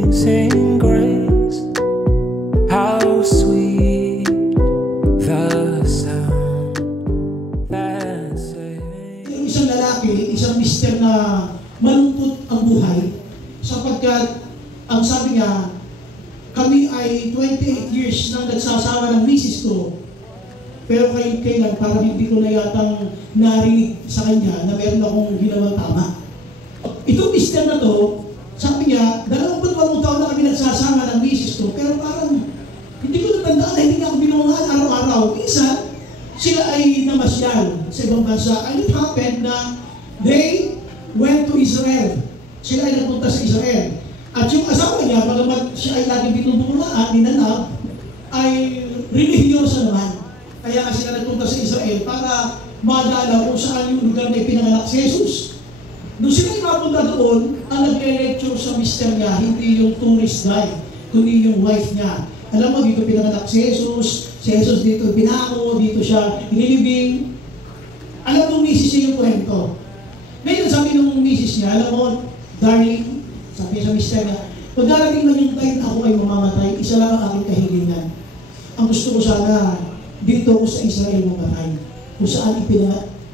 Amazing grace, how sweet the sound that saved. Yung isang lalaki, isang mister na malungkot ang buhay sapagkat ang sabi niya, kami ay 28 years nang nagsasama ng misis ko, pero kailan parang hindi ko na yatang narinig sa kanya na meron akong ginawang tama. Itong mister na to, sabi niya, 28 taon na kami nagsasama ng misis ko, pero parang hindi ko natandaan na hindi niya ako binungahan araw-araw. Minsan, sila ay namasyal sa ibang bansa. And it happened na they went to Israel. Sila ay nagpunta sa Israel. At yung asawa niya, bagamat siya ay laging binubulaan, ninanap, ay religyosa naman. Kaya nga sila nagpunta sa Israel para madala kung saan yung lugar na ipinanganak si Jesus. Nung sila ay mapunta doon, ang nag-lecture sa mister niya, hindi yung tourist guide, kundi yung wife niya. Alam mo, dito pinanganak si Jesus dito pinako, dito siya inilibing. Alam mo, misis niya yung kwento. Ngayon, sabi nung misis niya, alam mo, darling, sabi sa mister niya, pag darating man yung time ako ay mamamatay, isa lang ang aking kahilingan. Ang gusto ko sana, dito ko sa Israel mamatay, kung saan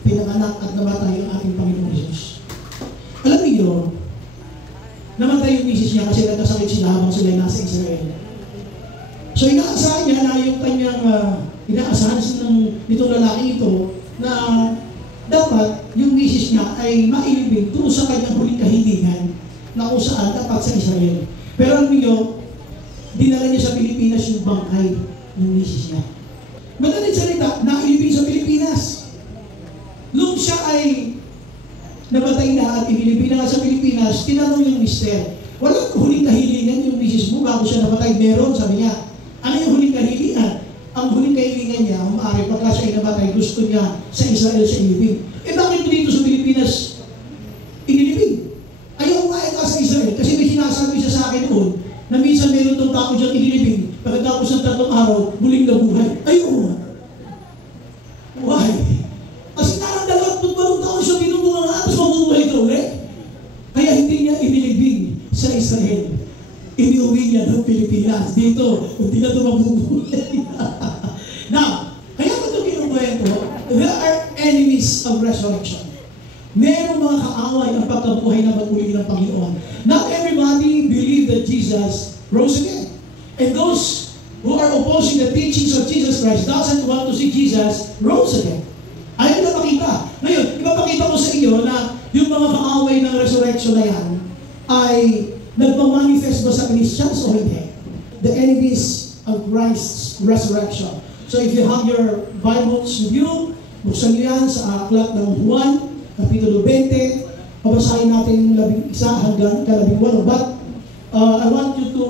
pinanganak at namatay ang ating Panginoong Jesus. Alam niyo, namatay yung misis niya kasi nagkasakit sila habang sila nasa Israel. So inaasahan niya na yung kanyang, inaasahan nitong lalaki ito na dapat yung misis niya ay mailibing tungkol sa kanyang huling kahilingan na kung saan dapat sa Israel. Pero alam niyo, dinala niya sa Pilipinas yung bangkay ng misis niya. Madaling salita, nailibing sa Pilipinas. Nung siya ay namatay na at inilibing na sa Pilipinas, tinanong yung mister, walang huling kahilingan yung misis mo bago siya namatay? Meron, sabi niya. Ano yung huling kahilingan? Ang huling kahilingan niya, ang maaari pagka siya ay namatay, gusto niya sa Israel siya inilibing. Eh bakit dito sa Pilipinas inilibing? Ayaw nga eka sa Israel kasi may sinasabi siya sa akin noon na minsan meron itong tao diyang inilibing pagkatapos ng 3 araw, muling nabuhay. Ayaw nga. Why? Kasi parang 28 taon siya binubunga nga tapos mabubuhay ito ulit. Kaya hindi niya inilibing sa Israel. Iniuwi niya ng Pilipinas. Dito, hindi na ito mabubuhay. Now, kaya ko ito kinukwento, there are enemies of resurrection. Merong mga kaaway ang pagkabuhay na magmuli ng Panginoon. Not everybody believe that Jesus rose again. And those who are opposing the teachings of Jesus Christ doesn't want to see Jesus rose again. Ayaw na makita. Ngayon, ipapakita ko sa inyo na yung mga kaaway ng resurrection na yan ay nagmamanifest ba sa Christians o hindi? The enemies of Christ's resurrection. So if you have your Bibles with you, buksan niyo yan sa aklat ng Juan, Kapitulo 20, pabasahin natin yung 11 hanggang 18. But I want you to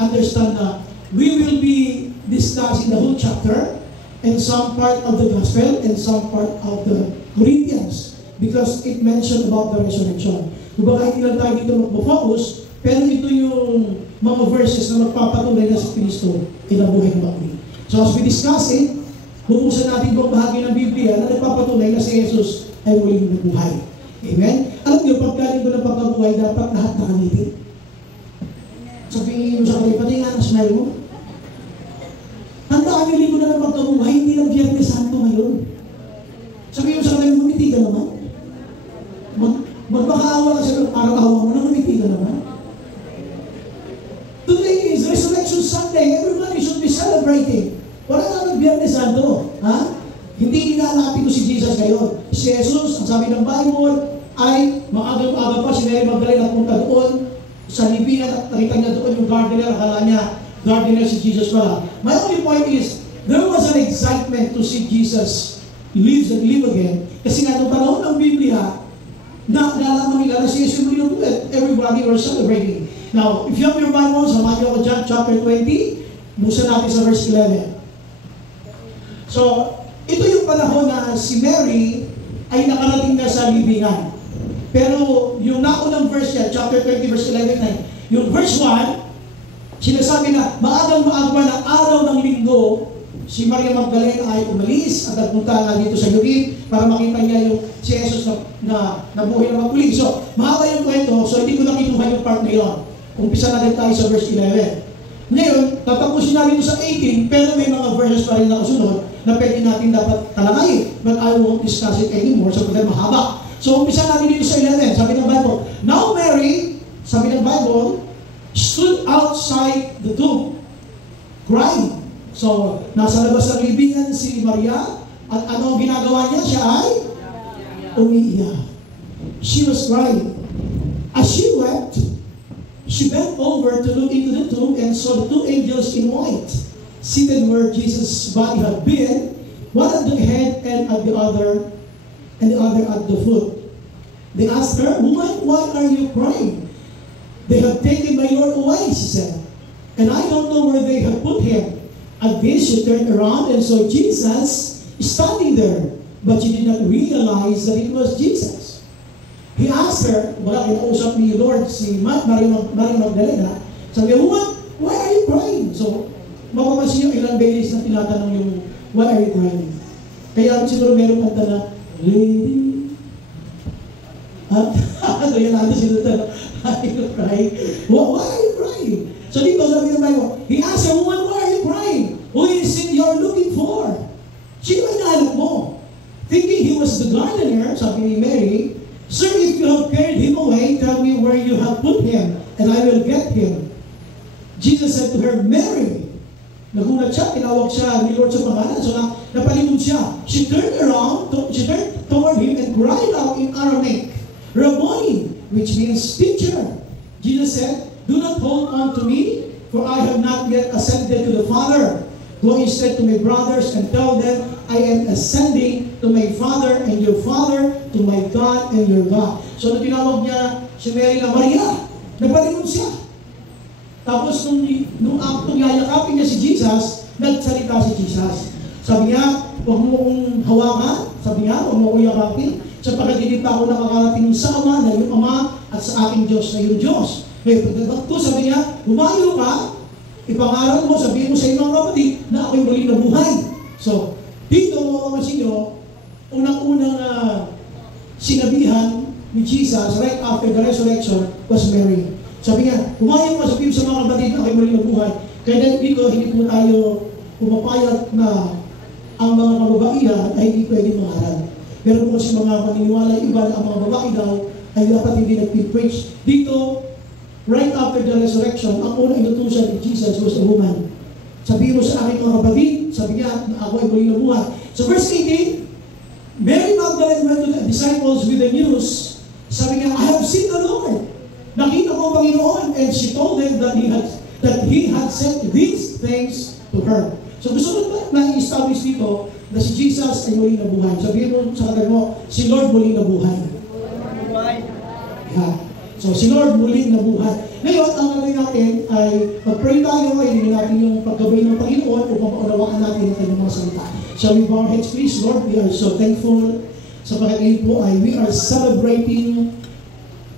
understand that we will be discussing the whole chapter and some part of the gospel and some part of the Corinthians because it mentioned about the resurrection. Kumbaga hindi lang tayo dito mag-focus, pero ito yung mga verses na magpapatunay na si Kristo ay nabuhay na muli. So as we discuss it, bubuksan natin buong bahagi ng Biblia na nagpapatunay na si Jesus ay muling nabuhay. Amen? Alam niyo, pagkaling ko ng pagkabuhay, dapat lahat nakangiti. Sabihin mo sa kanila, pati nga ang smile mo. Handaan yung linggo na ng pagkabuhay, hindi lang Biyernes Santo ngayon. Sabihin mo sa kanila, humiti ka naman. Magmakaawa ka sa araw-awa mo na humiti ka naman. Today is Resurrection Sunday. Everybody should be celebrating. Wala naman Biyernes Santo. Ha? Hindi nilalapit ko si Jesus ngayon. Si Jesus, ang sabi ng Bible, ay maaga-maaga pa si Mary Magdalene at punta doon sa libingan at nakita niya doon yung gardener. Akala niya, gardener si Jesus pala. My only point is, there was an excitement to see Jesus live again. Kasi nga nung panahon ng Biblia, nalaman nila na si Jesus yung everybody were celebrating. Now, if you have your Bible, samahan niyo ako John chapter 20, buksan natin sa verse 11. So, ito yung panahon na si Mary ay nakarating na sa libingan. Pero yung naunang verse niya, chapter 20, verse 11 na, yung verse 1, sinasabi na, maagang-maaga ng araw ng linggo, si Maria Magdalena ay umalis at nagpunta na dito sa Yugin para makita niya yung si Jesus na nabuhay na magmuli. So, mahaba yung kwento, so hindi ko na kinuha yung part na yun. Umpisa natin tayo sa verse 11. Ngayon, tatapusin natin sa 18, pero may mga verses pa rin na kasunod na pwede natin dapat talakayin. But I won't discuss it anymore sapagkat mahaba. So, umpisa natin dito sa 11. Sabi ng Bible, Now Mary, sabi ng Bible, stood outside the tomb, crying. So, nasa labas ng libingan si Maria, at ano ginagawa niya? Siya ay umiiyak. She was crying. As she wept, she bent over to look into the tomb and saw the two angels in white, seated where Jesus' body had been, one at the head and at the other at the foot. They asked her, Woman, why are you crying? They have taken my Lord away, she said, and I don't know where they have put him. At this, she turned around and saw Jesus standing there, but she did not realize that it was Jesus. He asked her, kinausap ni Lord si Maria Magdalena, sabi, Woman, why are you crying? So, mapapansin yung ilang beses na tinatanong yung, why are you crying? Kaya siguro meron kanta na, Lady, at yan natin sinutan, why are you crying? Why are you crying? So dito sabi ng Bible, he asked her, Woman, why are you crying? Who is it you're looking for? Sino ba inahanap mo? Thinking he was the gardener, sabi ni Mary, Sir, if you have carried him away, tell me where you have put him, and I will get him. Jesus said to her, Mary. Nagulat siya, tinawag siya ni Lord sa pangalan, so napalimod siya. She turned toward him and cried out in Aramaic, Rabboni, which means teacher. Jesus said, Do not hold on to me, for I have not yet ascended to the Father. Go instead to my brothers and tell them, I am ascending to my Father and your Father, to my God and your God. So, tinawag niya si Mary na Maria. Napalimod siya. Tapos, nung aktong yayakapin niya si Jesus, nagsalita si Jesus. Sabi niya, huwag mo kong hawakan. Sabi niya, huwag mo kong yakapin. Sapagkat hindi pa ako nakakarating sa Ama na yung Ama at sa aking Diyos na yung Diyos. Ngayon, pagdagat ko, sabi niya, humayo ka, ipangaral mo, sabihin mo sa iyong kapatid na ako'y muli na buhay. So, dito, mamamansin nyo, unang-unang sinabihan ni Jesus right after the resurrection was Mary. Sabi niya, humayo ka, sabihin sa mga kapatid na ako'y muli na buhay. Kaya dito, hindi po tayo pumapayat na ang mga kababaihan ay hindi pwedeng mangaral. Pero kung kasi mga paniniwala iba na ang mga babae daw ay dapat hindi nag-preach. Dito, right after the resurrection, ang unang inutusan ni Jesus was a woman. Sabi mo sa aking mga kapatid, sabi niya na ako ay muli na buhay. So verse 18, Mary Magdalene went to the disciples with the news. Sabi niya, I have seen the Lord. Nakita ko ang Panginoon, and she told them that he had said these things to her. So gusto ko na i-establish dito na si Jesus ay muli na buhay. Sabihin mo sa kapatid mo, si Lord muli na buhay. Yeah. So, si Lord muli na buhay. Ngayon, ang gagawin natin ay mag-pray tayo, ilingin natin yung paggabay ng Panginoon upang maunawaan natin ang kanyang mga salita. Shall we bow our heads, please? Lord, we are so thankful sa pagkakain po ay we are celebrating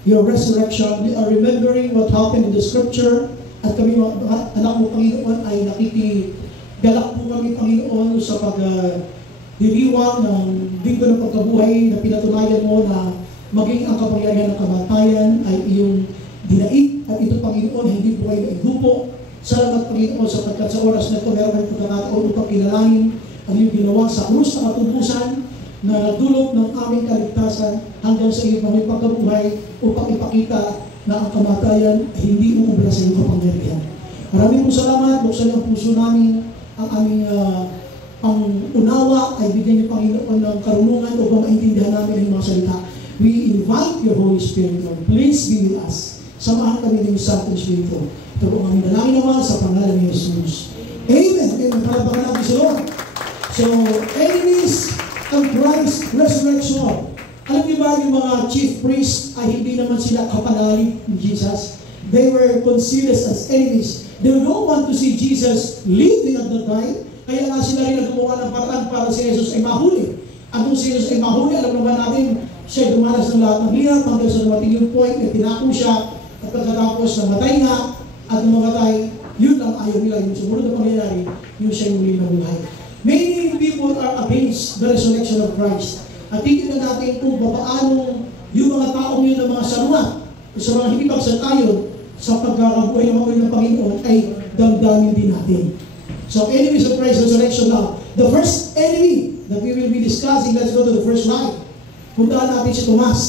your resurrection. We are remembering what happened in the scripture at kami, anak mo Panginoon, ay nakikigalak po kami Panginoon sa pagdiriwang ng linggo ng pagkabuhay na pinatunayan mo na maging ang kapangyarihan ng kamatayan ay iyong dinaig at ito Panginoon, hindi po kayo naigupo. Salamat Panginoon sapagkat sa oras na ito meron kayong pagkakataon upang kilalanin ang iyong ginawa sa krus na katubusan na nagdulot ng aming kaligtasan hanggang sa iyong mga pagkabuhay upang ipakita na ang kamatayan ay hindi uubra sa iyong kapangyarihan. Maraming po salamat, buksan ang puso namin, ang aming ang unawa ay bigyan niyo Panginoon ng karunungan upang maintindihan namin ang mga salita. We invite your Holy Spirit, Lord. Please be with us. Samahan kami ng Santo Espiritu. Ito po ang dalangin naman sa pangalan ni Jesus. Amen. Amen. Palapakan natin sa Lord. So, enemies of Christ's resurrection. Alam niyo ba yung mga chief priests ay hindi naman sila kapanalig ni Jesus? They were considered as enemies. They don't want to see Jesus living at that time. Kaya nga sila rin naggumawa ng paraan para si Jesus ay mahuli. At kung si Jesus ay mahuli, alam naman natin, siya dumanas ng lahat ng hirap hanggang sa dumating yung point na tinako siya at pagkatapos namatay na at namatay, yun lang ayaw nila. Yung sumunod na pangyayari, yung siya yung muli na buhay. Many people are against the resurrection of Christ. At titignan natin kung paano yung mga taong yun ng mga sarungat sa mga hindi pagsantayon sa pagkakabuhay ng mga ng Panginoon ay damdamin din natin. So, enemies of Christ resurrection now. The first enemy that we will be discussing, let's go to the first slide. Puntaan natin si Tomas.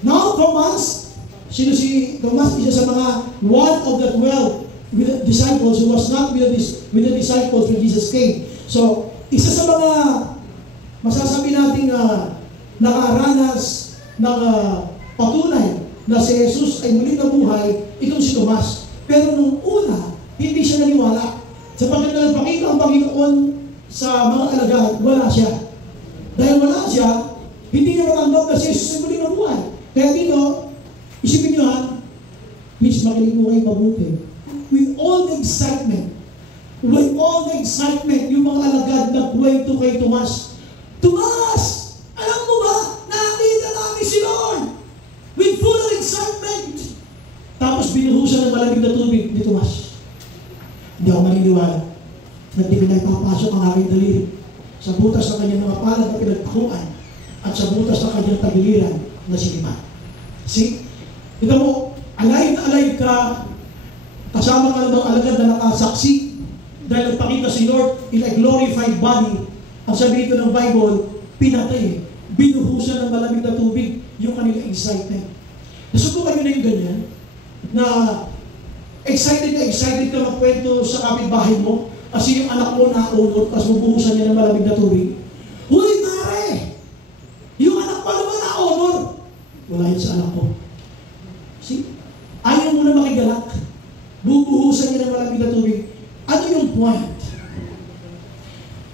Now, Tomas, sino si Tomas? Isa sa mga one of the 12 disciples who was not with the disciples when Jesus came. So, isa sa mga masasabi natin nakaranas ng patunay na si Jesus ay muli na buhay, itong si Tomas. Pero nung una, hindi siya naniwala. Sapagkat na nagpakita ang Panginoon sa mga alagad, wala siya. Dahil wala siya, hindi niya matanggap na si Jesus ay muli na buhay. Kaya dito, isipin niyo please makinig mo kayo mabuti. With all the excitement, yung mga alagad na kwento kay Tomas, Tomas! Alam mo ba? Nakita namin si Lord! With full of excitement! Tapos binuhusan ng malamig na tubig ni Tomas. Hindi ako maniniwala na di pinapapasok ang aking daliri sa butas ng kanyang mga palad na pinagpakuan at sa butas ng kanyang tagiliran na sinipan. See? Ito mo, alive ka, kasama ka ng mga alagad na nakasaksi dahil nagpakita si Lord in a glorified body. Ang sabi ito ng Bible, pinatay, binuhusan ng malamig na tubig yung kanilang excitement. Nasubukan nyo na yung ganyan, na excited ka magkwento sa kapitbahay mo, kasi yung anak mo naunod, tapos bubuhusan niya ng malamig na tubig. Huy, pare! Yung anak pa naman naunod! Wala yun sa anak ko. See? Ayaw mo na makigalak. Bubuhusan niya ng malamig na tubig. Ano yung point?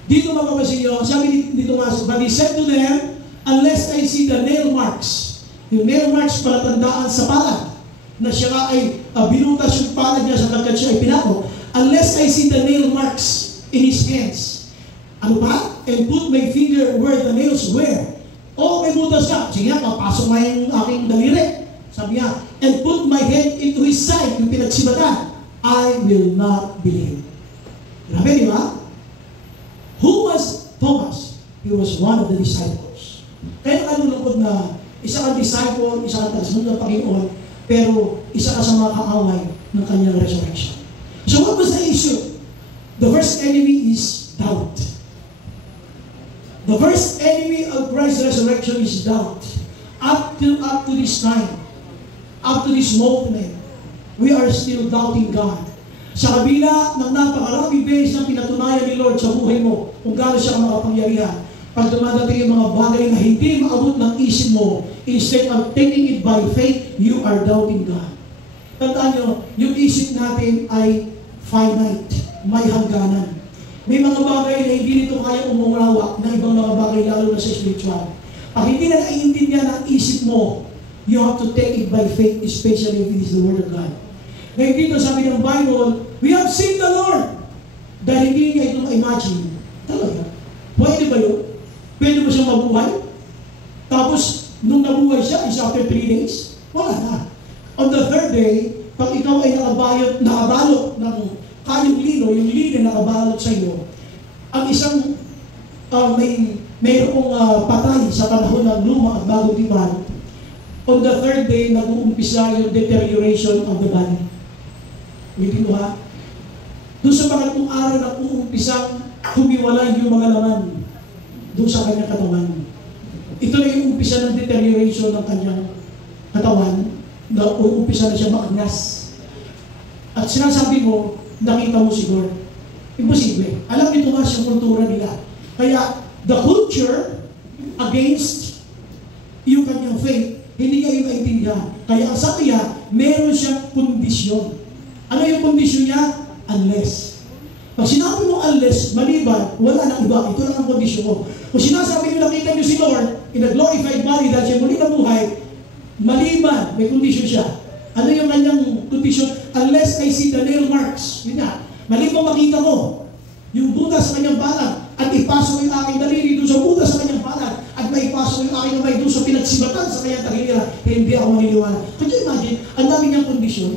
Dito mapapansin nyo, sabi ni Tomas, but he said to them, unless I see the nail marks. Yung nail marks palatandaan sa palad, na siya ay binutas yung palad niya sa pagkat siya ay pinako. Unless I see the nail marks in his hands. Ano pa? And put my finger where the nails were. Oh, may butas ka. Sige nga, papasok nga yung aking daliri. Sabi niya, and put my hand into his side, yung pinagsibatan. I will not believe. Grabe, di ba? Who was Thomas? He was one of the disciples. Kaya nakalulungkot na isa kang disciple, isa kang tagasunod ng Panginoon, pero isa ka sa mga kaaway ng kanyang resurrection. So what was the issue? The first enemy is doubt. The first enemy of Christ's resurrection is doubt. Up to this time, up to this moment, we are still doubting God. Sa kabila ng napakaraming beses na pinatunayan ni Lord sa buhay mo, kung gaano siya makapangyarihan, pag dumadating yung mga bagay na hindi maabot ng isip mo, instead of taking it by faith, you are doubting God. Tandaan nyo, yung isip natin ay finite, may hangganan. May mga bagay na hindi nito kaya umurawak na ibang mga bagay lalo na sa spiritual. Pag hindi na naiintindihan ang isip mo, you have to take it by faith, especially if it is the Word of God. Ngayon dito sabi ng Bible, we have seen the Lord. Dahil hindi niya ito ma-imagine. Talaga? Pwede ba yun? Pwede ba siyang mabuhay? Tapos, nung nabuhay siya, is after 3 days, wala na. On the third day, pag ikaw ay nakabalot ng kayong lino, yung lino na nakabalot sa iyo, ang isang mayroong patay sa panahon ng luma at bagong tipan, on the third day, nag-uumpisa yung deterioration of the body. Ulitin mo ha? Doon sa pangatlong araw na uumpisang humiwalay yung mga laman doon sa kanyang katawan. Ito na yung umpisa ng deterioration ng kanyang katawan, na uumpisa na siya maagnas. At sinasabi mo, nakita mo si Lord. Imposible. Alam ni Tomas yung kultura nila. Kaya, the culture against yung kanyang faith, hindi niya yung maintindihan. Kaya ang sabi niya, meron siyang kondisyon. Ano yung kondisyon niya? Unless. Pag sinabi mo unless, maliban, wala nang iba. Ito lang ang kondisyon mo. Kung sinasabi nyo nakita nyo si Lord in a glorified body dahil siya muli na buhay, maliban, may kondisyon siya. Ano yung kanyang kondisyon? Unless I see the nail marks. Yun nga. Maliban makita ko yung butas sa kanyang balag at ipasok yung aking daliri doon sa butas sa kanyang balag at maipasok yung aking kamay doon sa pinagsibatan sa kanyang tagiliran, hindi ako maniniwala. Can you imagine? Ang dami niyang kondisyon.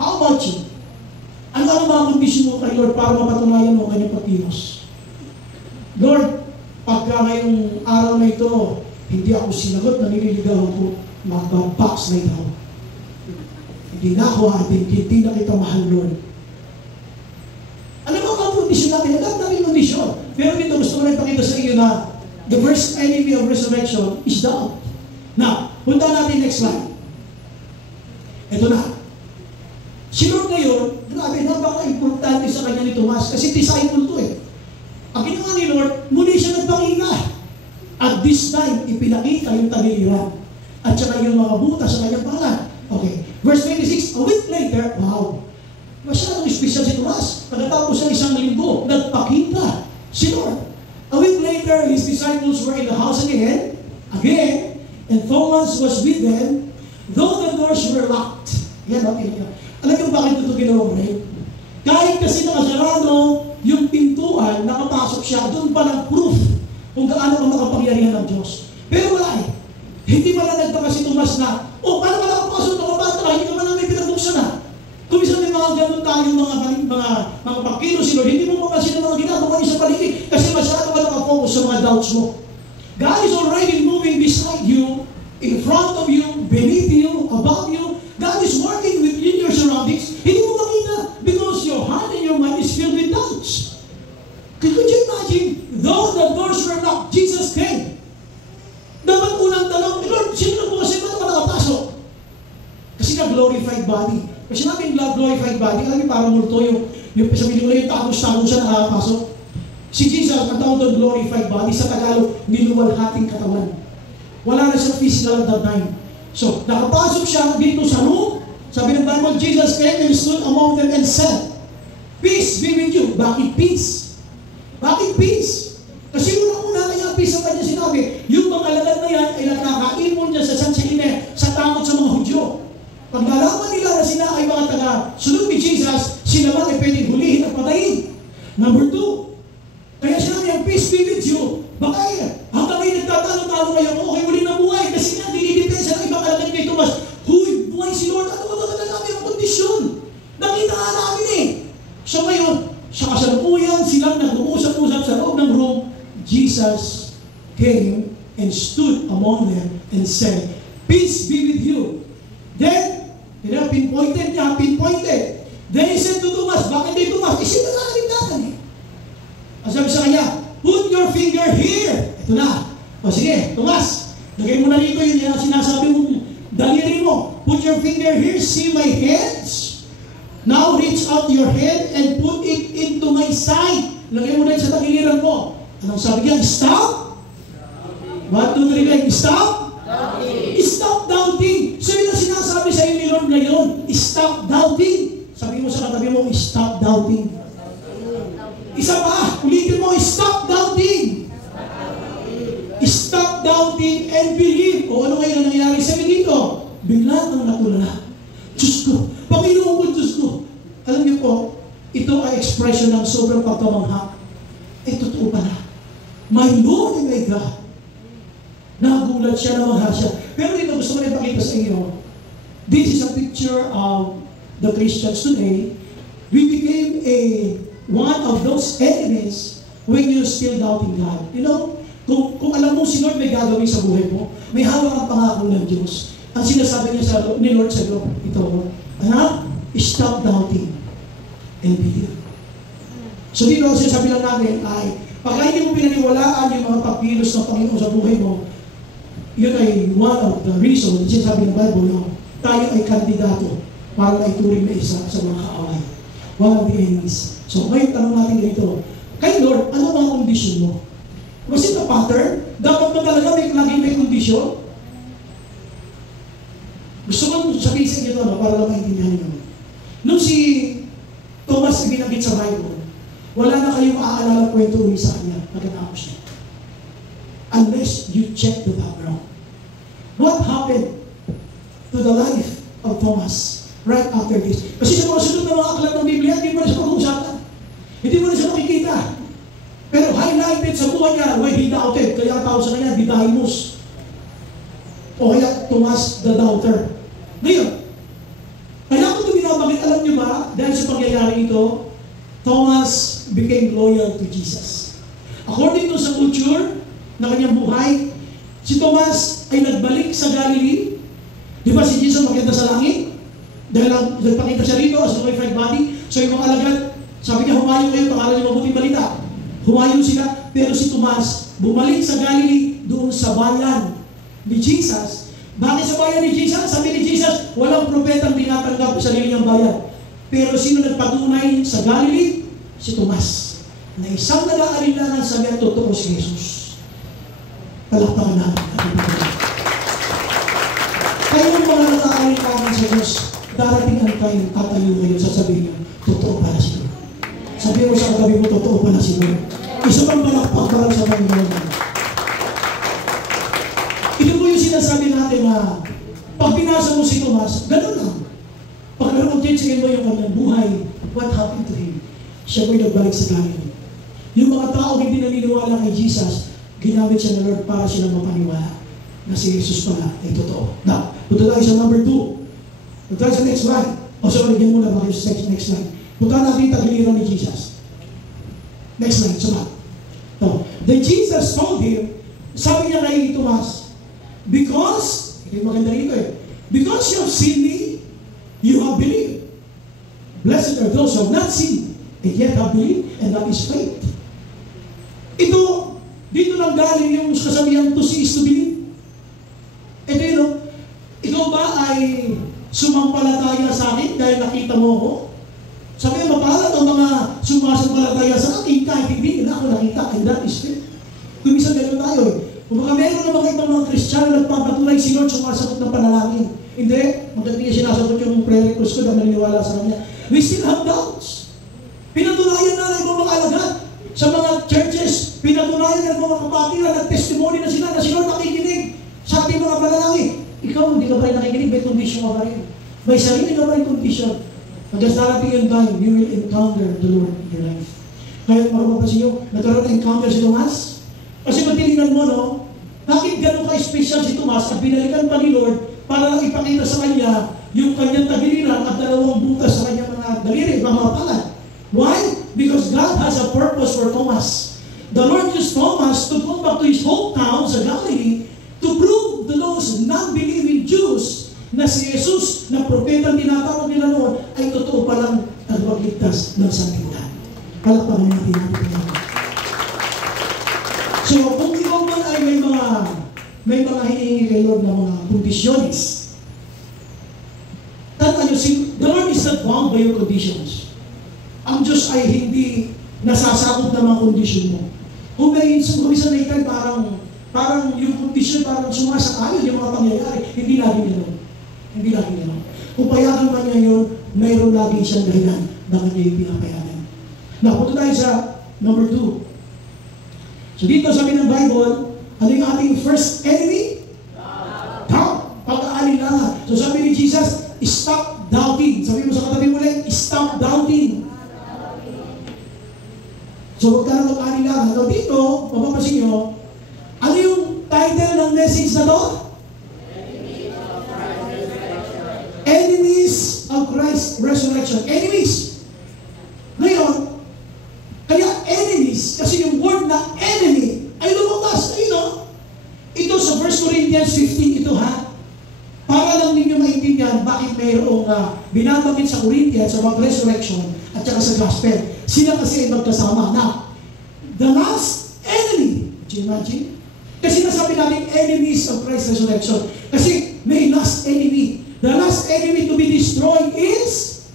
How about you? Ano ang mga kondisyon mo kay Lord para mapatunayan mo kanyang pagkilos? Lord, pagka ngayong araw na ito, hindi ako sinagot, nanililigaw ako. magbabackslide ako. Hindi na ako atin, hindi na kita mahal, Lord. Alam mo ang kondisyon natin, ang daming kondisyon. Pero dito gusto ko na ipakita sa iyo na the first enemy of resurrection is doubt. Now, punta natin next slide. Ito na. Si Lord ngayon, grabe, napaka-importante sa kanya ni Tomas kasi disciple to eh. Ang ginawa ni Lord, muli siya nagpakita. At this time, ipinakita yung tagiliran. At saka yung mga butas sa kanyang pangalan. Okay. Verse 26, a week later, wow. Masyadong espesyal si Tomas. Pagkatapos ng isang linggo, nagpakita si Lord. A week later, his disciples were in the house again, and Thomas was with them, though the doors were locked. Yan, okay. Alam niyo bakit ito ginawa rin? Kahit kasi nakasarado yung pintuan, nakapasok siya, doon pa ng proof kung gaano ang makapangyarihan ng Diyos. Pero wala eh. Hindi man lang nagtaka si Tomas na, paano ka nakapasok ng kabata? Hindi ka man lang may pinagduksan na. Kung minsan may mga ganun tayong mga pagkilos si Lord, hindi mo mapasin ang mga ginagawa niya sa paligid kasi masyado ka nakafocus sa mga doubts mo. God is already moving beside you, in front of you, beneath you, above you. God is working within your surroundings. Hindi mo makita because your heart and your mind is filled with doubts. Could you imagine, though the doors were locked, Jesus came. Dapat unang tanong, Lord, sino po kasi ba't ka nakapasok? Kasi ka glorified body. Kasi namin glorified body, alam niyo parang multo yung sabihin ko lang yung tagos-tagos siya nakapasok. Si Jesus, ang tawag doon glorified body, sa Tagalog, niluwalhating katawan. Wala na siyang physical at that time. So, nakapasok siya dito sa room. Sabi ng Bible, Jesus came and stood among them and said, peace be with you. Bakit peace? Bakit peace? Kasi una kaya peace ang kanya sinabi. Yung mga alagad na yan ay nakakaimon niya sa Sanchine sa takot sa mga Hudyo. Pag nalaman nila na sila ay mga taga-sunod ni Jesus, sila man ay pwedeng hulihin at patayin. Number 2, kaya sinabi ang peace be with you. Baka hanggang ngayon nagtatalo-talo kayo, okay, muli na buhay. Kasi nga, dinidepensa ng ibang alagad kay Tomas. Huy, buhay si Lord. Ano ba namin ang kondisyon? Nakita nga namin eh. So ngayon, sa kasalukuyan, silang nag-uusap-usap sa loob ng room. Jesus came and stood among them and said, peace be with you. Then, pinpointed. Then he said to Tomas, bakit di Tomas? Kasi nakalimdakan eh. Ang sabi sa kanya, put your finger here. Ito na. O sige, Tomas, lagay mo na rito yun yung sinasabi mo. Daliri mo. Put your finger here. See my hands. Now reach out your hand and put it into my side. Lagay mo na yun sa tagiliran mo. Anong sabi niya? Stop. 1, 2, 3, stop. Stop doubting. So yun ang sinasabi sa iyo ni Lord ngayon. Stop doubting. Sabi mo sa katabi mo, stop doubting. Isa pa, ulitin mo, stop doubting. Stop doubting and believe. O ano ngayon ang nangyayari sa dito? Bigla kang natulala. Diyos ko, Panginoon ko, Diyos ko. Alam niyo po, ito ay expression ng sobrang pagkamangha. Totoo pa na. My Lord and my God. Nagulat siya, namangha siya. Pero dito gusto ko na ipakita sa inyo. This is a picture of the Christians today. We became one of those enemies when you're still doubting God. You know, kung alam mo si Lord may gagawin sa buhay mo, may hawak ang pangako ng Diyos. Ang sinasabi niya ni Lord sa iyo, ito, anak, stop doubting and believe. So dito ang sinasabi lang namin ay, pagka hindi mo pinaniwalaan yung mga pagkilos ng Panginoon sa buhay mo, yun ay one of the reasons, sinasabi ng Bible, no, tayo ay kandidato para maituring na isa sa mga kaaway. One of the enemies. So ngayon tanong natin ganito, kay Lord, ano ang kondisyon mo? Was it a pattern? Dapat mo talaga laging may kondisyon? Gusto ko sabihin sa inyo ito, para lang maintindihan nyo. Nung si Thomas ay binanggit sa Bible, wala na kayong maaalala kwento uwi sa kanya pagkatapos niya. Unless you check the background. What happened to the life of Thomas right after this? Kasi sa mga sunod na mga aklat ng Biblia, hindi mo na siya pag-uusapan. Hindi mo na siya makikita. Pero highlighted sa buhay niya, why he doubted. Kaya ang tawag sa kanya, Didymus. O kaya Thomas the Doubter. Ngayon, kaya kung ito binabanggit, alam niyo ba, dahil sa pangyayari ito, Thomas became loyal to Jesus. According to sa culture na kanyang buhay, si Thomas ay nagbalik sa Galilee Di ba si Jesus makita sa langit? Dahil nagpakita siya rito as glorified body. So yung mga alagad, sabi niya, humayo kayo, pangalan niyo mabuting balita. Humayo sila, pero si Tomas, bumalik sa Galilee, doon sa bayan ni Jesus. Bakit sa bayan ni Jesus? Sabi ni Jesus, walang propetang tinatanggap sa sarili niyang bayan. Pero sino nagpatunay sa Galilee? Si Tomas. Na isang nag-aalinlangan, sabi ang totoo si Jesus. Palakpakan natin. Kayong mga nag-aalinlangan sa Diyos, darating ang time, tatayo kayo, sasabihin niyo, totoo pala si Lord. Sabi mo sa kagabi mo, totoo pala si Lord. Isa pang palakpak para sa Panginoon. Ito po yung sinasabi natin na pag binasa mo si Tomas, gano'n lang. Pag naroon-check mo yung kanyang buhay, what happened to him? Siya po'y nagbalik sa Galilee. Yung mga tao hindi naniniwala kay Jesus, ginamit siya ng Lord para silang mapaniwala na si Jesus pala ay totoo. Now, punta tayo sa number 2. Punta tayo sa next slide. O sorry, yan muna bakit sa next slide. Punta natin tagiliran ni Jesus. Next slide, suma. Now, then Jesus told him, sabi niya kay Tomas, because, ito yung maganda rito because you have seen me, you have believed. Blessed are those who have not seen, and yet have believed, and that is faith. Ito, dito lang galing yung kasabihan to see is to believe. Ito yun, ikaw ba ay sumampalataya sa akin dahil nakita mo ako? Sabi niya, mapalad ang mga sumasampalataya sa akin kahit hindi na ako nakita, and that is faith. Kumisan ganun tayo Kung baka meron na mga ibang mga Kristiyano nagpapatunay si Lord sumasagot ng panalangin. Hindi, maganda niya sinasagot yung prayer request ko dahil naniniwala sa Kanya. We still have doubts. Pinatunayan na ng mga alagad sa mga churches. Pinatunayan ng mga kapatid na nag-testimony na sila na si Lord nakikinig sa ating mga panalangin. Ikaw, hindi ka pa rin nakikinig, may condition ka pa rin. May sarili ka pa rin condition. Hanggang darating yung time, you will encounter the Lord in your life. Kaya mapapansin nyo, nagkaroon ng encounter si Tomas. Kasi magtilingan mo, no? Bakit gano'n ka-special si Tomas at binalikan pa ni Lord para lang ipakita sa kanya yung kanyang tagiliran at dalawang butas sa kanyang mga daliri, mga palad. Why? Because God has a purpose for Thomas. The Lord used Thomas to go back to his hometown sa Galilee to prove to those non-believing Jews na si Jesus na propetang tinatawag nila noon ay totoo palang tagapagligtas ng sanlibutan. Palakpakan natin natin. So, kung ikaw man ay may mga hinihingi kay Lord na mga kondisyones, tandaan nyo, the Lord is not bound by your conditions. Ang Diyos ay hindi nasasakot ng mga kondisyon mo. Kung may minsan na ikay parang yung kondisyon parang sumasakayo yung mga pangyayari, hindi lagi gano'n. Hindi lagi gano'n. Kung payagan man niya yun, mayroon lagi siyang dahilan bakit niya yung pinapayagan. Now, punta tayo sa number 2. So dito sabi ng Bible, ano yung ating first enemy? Doubt. Pag-aalinlangan. So sabi ni Jesus, stop doubting. Sabi mo sa katabi mo ulit, stop doubting. So huwag ka na mag-aalinlangan. Now dito, mapapansin nyo, ano yung title ng message na to? Enemies of Christ's Resurrection. Enemies. Ngayon, kaya enemies, kasi yung word na enemy ay lumabas. Ito sa 1 Corinthians 15 ito ha. Para lang ninyo maintindihan bakit mayroong binabanggit sa Corinthians sa mga resurrection at saka sa gospel. Sila kasi ay magkasama na the last enemy. Do you imagine? Kasi nasabi natin enemies of Christ's resurrection. Kasi may last enemy. The last enemy to be destroyed is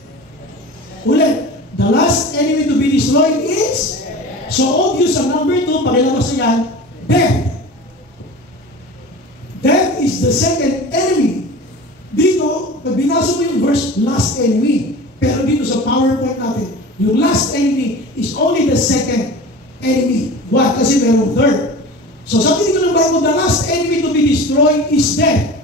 ulit. The last enemy to be destroyed is so obvious ang number 2, pakilabas na yan, death. Death is the second enemy. Dito, pag binasa mo yung verse, last enemy. Pero dito sa PowerPoint natin, yung last enemy is only the second enemy. Why? Kasi merong third. So sabi dito ng Bible, the last enemy to be destroyed is death.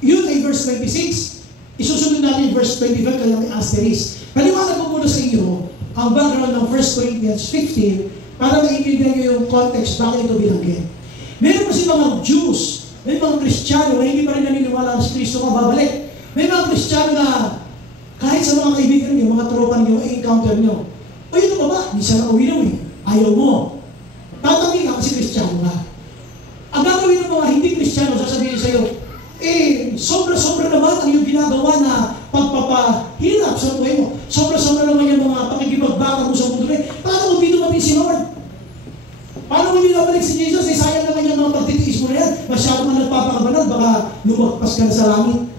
Yun ay verse 26. Isusunod natin verse 25, kaya may asterisk. Paliwanag ko muna sa inyo ang background ng 1 Corinthians 15 para maintindihan nyo yung context bakit ito binanggit. Meron kasi mga Jews, may mga Kristiyano na hindi pa rin naniniwala sa Kristo mababalik. May mga Kristiyano na kahit sa mga kaibigan nyo, mga tropa nyo, ay encounter nyo. O ito pa ba? Di sana uwi na ayaw mo. Tatangin ka kasi Kristiyano ka. Ang gagawin ng mga hindi Kristiyano, sasabihin sa'yo, sobra-sobra naman ang iyong ginagawa na pagpapahirap sa buhay mo. Sobra-sobra naman yung mga pakikipagbaka mo sa mundo rin. Paano kung hindi dumating si Lord? Paano kung hindi nabalik si Jesus? Sayang naman yung mga pagtitiis mo na yan. Masyado ka nagpapakabanal, baka lumagpas ka na sa langit.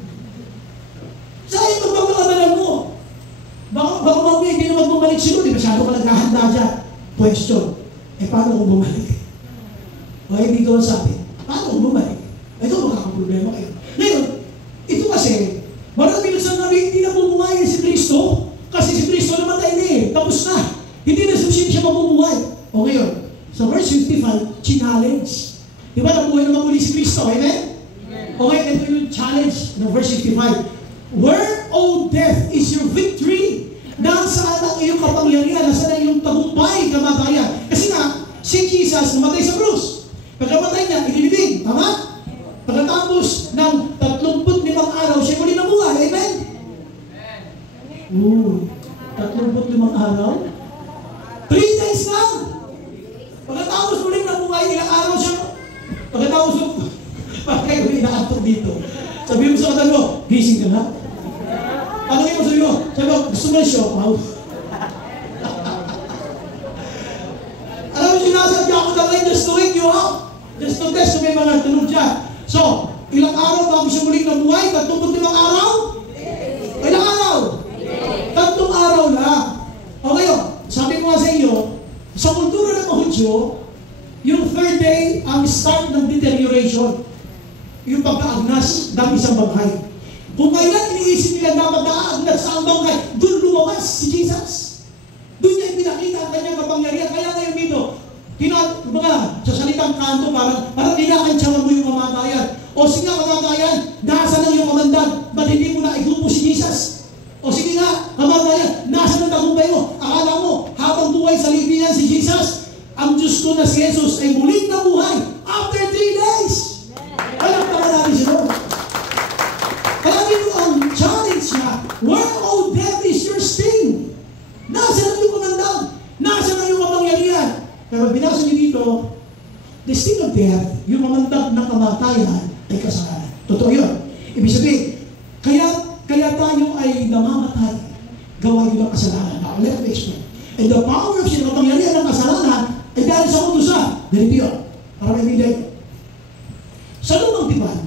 Sayang magpapakabanal mo. Baka mamaya hindi naman bumalik si Lord. Masyado ka naghahanda dyan. Question. Paano kung bumalik? O hindi ko sabi, paano kung bumalik? Ito makakaproblema kayo. Ngayon, ito kasi, maraming nagsasabi, hindi na bumuhay si Kristo. Kasi si Kristo namatay na eh. Tapos na. Hindi na siya mabumuhay. O ngayon, sa verse 55, challenge. Di ba nabuhay naman muli si Kristo? Amen? Okay, ito yung challenge ng verse 55. Where, O death, is your victory? Nasaan ang iyong kapangyarihan? Nasaan ang iyong tagumpay, kamatayan? Kasi nga, si Jesus namatay sa krus. Pagkamatay niya, inilibing. Tama? Pagkatapos ng 35 araw, siya muli nabuhay. Amen? 35 araw? 3 days lang! Pagkatapos muli nabuhay, ilang araw siya. Pagkatapos, kayo inaantok dito. Sabi mo sa katan mo, gising ka na? Ano yung sabi mo? Sabi mo, gusto mo na show? Wow. Alam mo, sinasadya ako na rin just to wake you up. Just to test kung may mga tunog dyan. So, ilang araw bago siya muling nabuhay? 35 araw? Ilang araw? 3 araw na. O ngayon, sabi ko nga sa iyo, sa kultura ng mga Hudyo, yung 3rd day ang start ng deterioration. Yung pagkaagnas ng isang bangkay. Kung kailan iniisip nila dapat naaagnas sa ang bangkay, doon lumabas si Jesus. Doon niya pinakita ang kanyang kapangyarihan. Kaya ngayon dito, sa salitang kanto, parang kinakantsawan mo yung kamatayan. O sige nga kamatayan, nasa na yung kamandan, ba't hindi mo na igrupo si Jesus? O sige nga, kamatayan, nasa na tagumpay mo? Akala mo, habang buhay sa libingan si Jesus, ang Diyos ko na si Jesus ay muling nabuhay after 3 days. Alam pa natin si Lord. Kaya dito ang challenge niya, where, O death, is your sting? Nasa na yung kamandan? Nasa na yung kapangyarihan? Pero binasa niyo dito, the sting of death, yung kamandag ng kamatayan, ay kasalanan. Totoo yun. Ibig sabihin, kaya tayo ay namamatay, gawa yun ang kasalanan. Now, let me explain. And the power of sin, kapangyarihan ng kasalanan, ay dahil sa kutusan. Ganito yun. Para may hindi. Sa lumang tipan,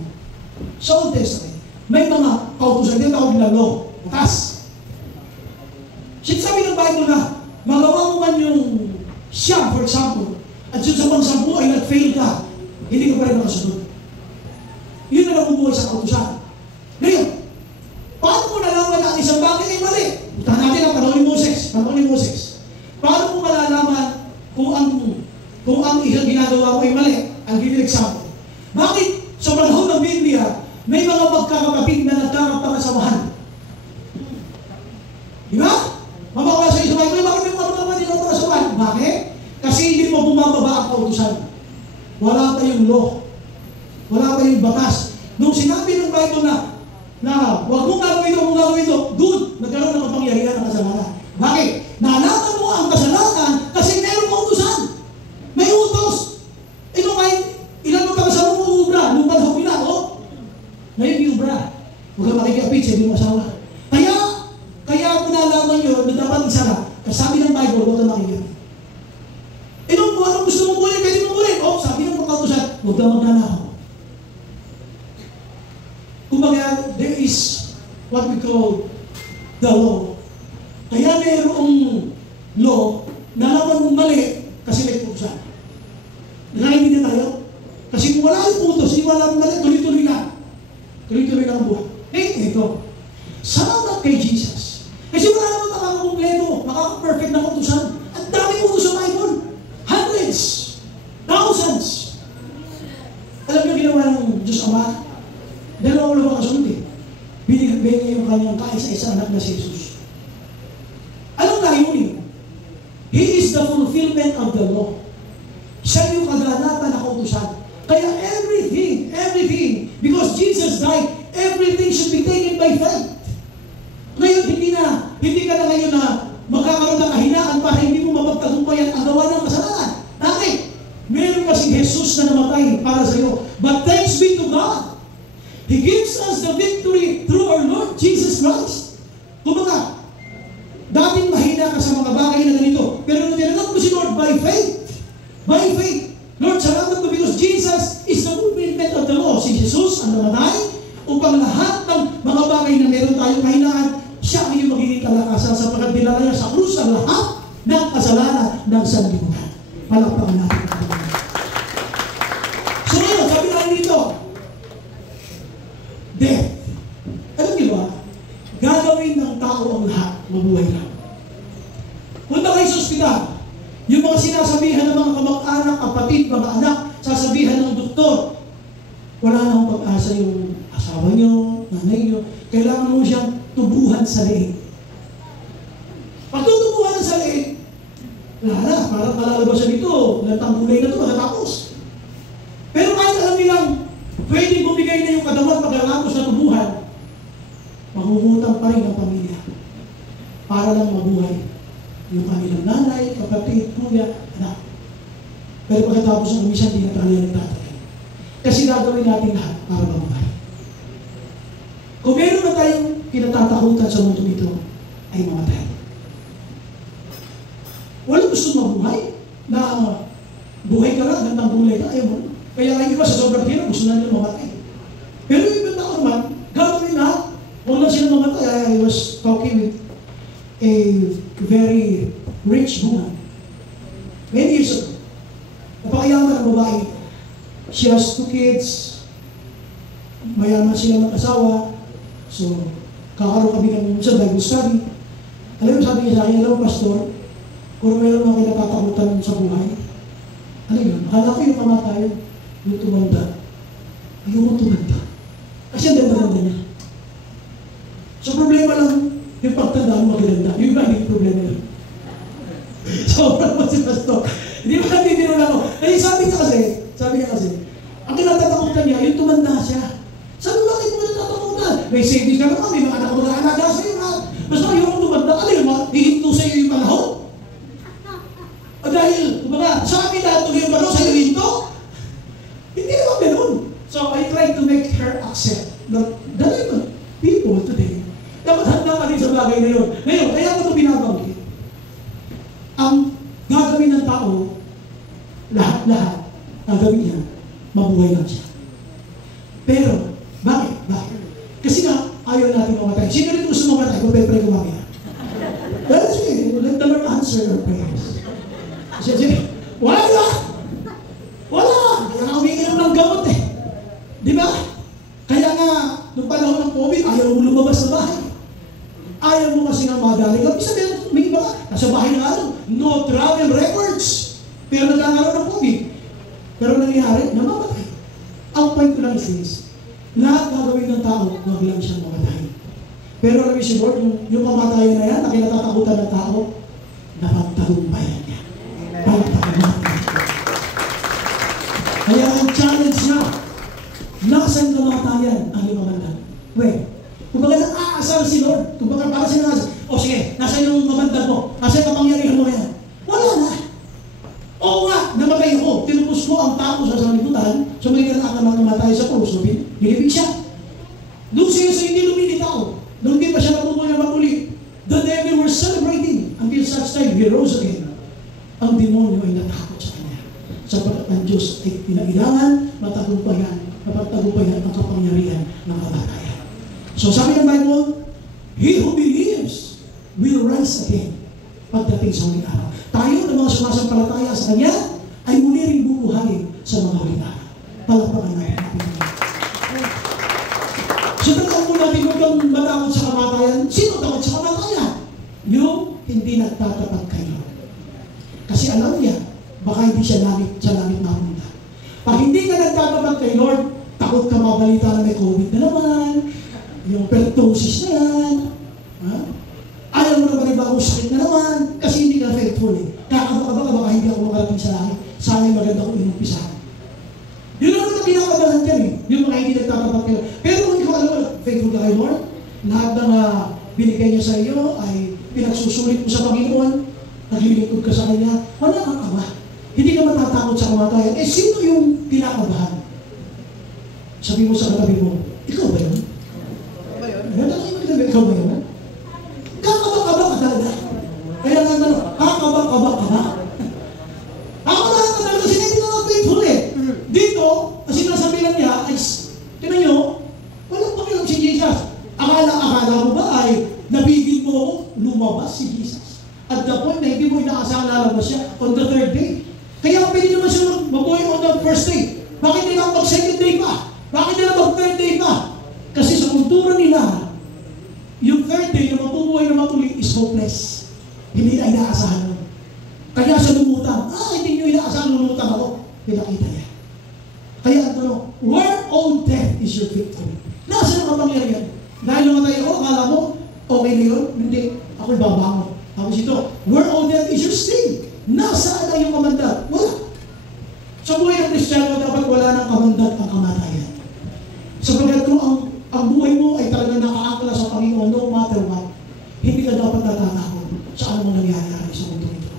sa Old Testament, may mga kautusan din tawag na law, batas. Sabi ng Bible na, magawa mo man yung siya, for example, at yun sa pang-10 ay nag-fail ka, hindi ka pa rin nakasunod. Yun na nabubuhay sa kautusan. Ngayon, paano mo nalaman na ang isang bagay ay mali? Puntahan natin ang panahon ni Moses. Paano mo malalaman kung ang isang ginagawa mo ay mali? Ang giving example. Bakit sa panahon ng Biblia, may mga magkakapatid na nagkakapangasawahan? Di ba? Mababa sa isang Bible, bakit may mga magkakapatid na nagkakapangasawahan? Bakit? Kasi hindi mo bumababa ang kautusan. Wala pa yung law. Wala pa yung batas. Nung sinabi ng Bible na huwag mong gagawin ito, good, nagkaroon ng kapangyarihan ng kasalanan. Bakit? Nalaman mo ang kasalanan kasi meron kautusan. May utos. Ito kahit ilan mo pagkasama mo ubra, nung panahon nila, ngayon yung ubra. Huwag kang makikiapit sa iyong asawa. Kaya ako nalaman yun na dapat isara. Kasabi ng Bible, huwag kang makikiapit. Anong gusto mong kunin? Pwede mong kunin. Sabi ng pagkautusan, huwag kang magnanakaw. Kumbaga, there is what we call the law. Kaya mayroong law na naman mali kasi may kautusan. Nakaintindihan tayo? Kasi kung wala yung utos, hindi wala mali, tuloy-tuloy na. Tuloy-tuloy na ang buhay. Ito. Salamat kay Jesus. Kasi wala naman makakakumpleto, makaka-perfect na kautusan. Ang daming utos sa Bible. Hundreds. Thousands. Alam niyo ginawa ng Diyos Ama? Dalawa lang kasunod eh. Binigay niya yung kanyang kaisa-isa anak na si Jesus. Anong layunin? He is the fulfillment of the law. Siya yung kaganapan na kautusan. Kaya everything, because Jesus died, everything should be taken by faith. Ngayon, hindi ka na ngayon na magkakaroon ng kahinaan para hindi mo mapagtagumpayan ang gawa ng kasalanan. Bakit? Meron kasing Jesus na namatay para sa iyo. But thanks be to God, He gives us the Kumbaga, dating mahina ka sa mga bagay na ganito, pero nung tinanggap mo si Lord by faith, Lord, salamat mo because Jesus is the fulfillment of the law. Si Jesus ang namatay upang lahat ng mga bagay na meron tayong kahinaan, siya ang iyong magiging kalakasan sapagkat dinala niya sa krus ang lahat ng kasalanan ng sanlibutan. Palakpakan natin. So ngayon, sabi natin dito, death. Alam niyo ba, gagawin ng tao ang lahat, mabuhay lang. Punta kayo sa ospital, yung mga sinasabihan ng mga kamag-anak, kapatid, mga anak, sasabihan ng doktor, wala nang pag-asa yung asawa nyo, nanay nyo, kailangan mo siyang tubuhan sa leeg. Pag tutubuhan sa leeg, wala, parang kalalabas siya dito, lantang kulay na ito, matatapos. Pero kahit alam nilang, pwedeng bumigay na yung katawan pagkatapos na tubuhan, mangungutang pa rin ang pamilya para lang mabuhay yung kanilang nanay, kapatid, kuya, anak. Pero pagkatapos ng umisan, hindi na tayo nagtatagay. Kasi gagawin natin lahat para mabuhay. Kung meron na tayong kinatatakutan sa mundo ito, ay mamatay. Walang gusto mabuhay na buhay ka lang, gandang buhay ka, ayaw mo. Kaya nga iba sa sobrang hirap, gusto na nila mamatay. Pero yung ibang tao naman, gagawin na, kung lang sila mamatay. I was talking with a very rich woman many years ago. Napakayaman ang babae. She has 2 kids. Mayaman sila mag-asawa. So, kakaroon kami ng sa Bible study. Alam mo, sabi niya sa akin, alam mo, pastor, kung mayroon mga kinatatakutan sa buhay, ano yun? Akala ko yung kamatayan, yung tumanda. Ayaw mo tumanda. Kasi ang ganda-ganda niya. So, problema lang, yung pagtanda mo magaganda. Yung iba, hindi problema yun. Sobrang mo si pastor. Hindi mo nabibiro na ako. Kasi sabi niya kasi, ang kinatatakutan niya, yung tumanda siya. Sabi mo, bakit mo natatakutan? May savings ka naman, may mga anak mo na alaga sa'yo. Basta yung tumanda, ano yun, hihinto sa'yo yung panahon? O dahil, kumbaga, sa amin na tuloy yung panahon, sa'yo hinto? Hindi naman ganun. So, I tried to make her accept that the people today, dapat handa ka rin sa bagay na yun. Ngayon, kaya ko ito binabanggit. Ang gagawin ng tao, lahat-lahat, gagawin niya, mabuhay lang siya. Pero, bakit? Kasi nga, ayaw natin mamatay. Sino rin gusto mamatay? Kung pepre ko mamaya. That's it. Let the Lord answer your prayers. Sige, wala! Kaya nga umiinom ng gamot eh. Di ba? Kaya nga, nung panahon ng COVID, ayaw mo lumabas sa bahay. Ayaw mo kasi nga madali. Kasi sabihin, may iba ka, nasa bahay na no travel records. Pero nagkakaroon ng COVID. Pero nangyari, namamatay. Ang point ko lang is this, lahat gagawin ng tao, huwag lang siyang mamatay. Pero alam niyo si Lord, yung kamatayan na yan, na kinatatakutan ng tao, napagtagumpayan niya. Pagtagumpayan niya. Kaya ang challenge niya, nasaan kamatayan ang limamandan? Kung baga nang-aasar si Lord, kung baga para siya nang-aasar, o sige, nasaan yung mamandan mo? Nasaan kapangyarihan mo yan? Wala na. Oo nga, namatay ako. Tinupos ko ang tao sa sanlibutan, so may nang namatay sa krus, nilibig siya. Doon siya sa hindi lumili tao. Doon di pa siya natutunan na maguli. The devil were celebrating until such time he rose again. Ang demonyo ay natakot sa kanya. Sapagat ang Diyos ay pinailangan, mapagtagumpayan ang kapangyarihan ng kamatayan. So sabi ng Bible, he who believes will rise again pagdating sa huling araw. Tayo na mga sumasampalataya sa Kanya ay muli rin bubuhayin sa mga huling araw. Palakpakan natin. So tanong mo natin, huwag kang matakot sa kamatayan. Sino takot sa kamatayan? Yung hindi nagtatapat kayo. Kasi alam niya, baka hindi siya sa langit mapunta. Pag hindi ka nagtatapat kay Lord, takot ka mabalita na may COVID na naman, yung pertussis na yan, ayaw mo na manibagong sakit na naman, kasi hindi ka faithful eh. Kakabaka baka hindi ako makarating sa langit. Sana maganda kong inumpisahan. Yun naman ang kinakabahan dyan eh, yung mga hindi nagtatapat kayo. Pero kung ikaw alam mo, faithful ka kay Lord, lahat ng binigay niya sa iyo ay pinagsusulit mo sa Panginoon, naglilingkod ka sa Kanya, wala kang kaba. Hindi ka matatakot sa kamatayan. Eh, sino yung kinakabahan? Sabi mo sa katabi mo, ikaw ba yun? Ikaw ba yun? Ha? Ako na talaga sila hindi naman faithful eh. Dito, ang sinasabi lang niya ay, tinan nyo, walang pakialam si Jesus. Akala mo ba ay nabigil mo lumabas si Jesus? At the point na hindi mo inaasang lalabas siya on the third day. Kaya pwede naman siya mabuhay on the first day. Bakit nila mag-second day pa? Bakit nila mag-third day pa? Kasi sa kultura nila, yung third day na mabubuhay na matuloy is hopeless. Hindi na inaasahan mo. Kaya sa lumutang, hindi nyo inaasahan lumutang ako. Pinakita niya. Kaya ang tanong, where all death is your victory? Nasaan ang kapangyarihan? Dahil namatay ako, akala mo, okay na yun? Hindi. Ako'y babangon. Tapos ito, where all death is your sting? Nasaan na yung kamandag? Wala. Sa buhay ng Kristiyano, dapat wala ng kamandag ang kamatayan. Sapagkat kung ang buhay mo ay talagang nakaangkla sa Panginoon, no matter what, hindi ka dapat natatakot sa anong nangyayari sa mundo ito.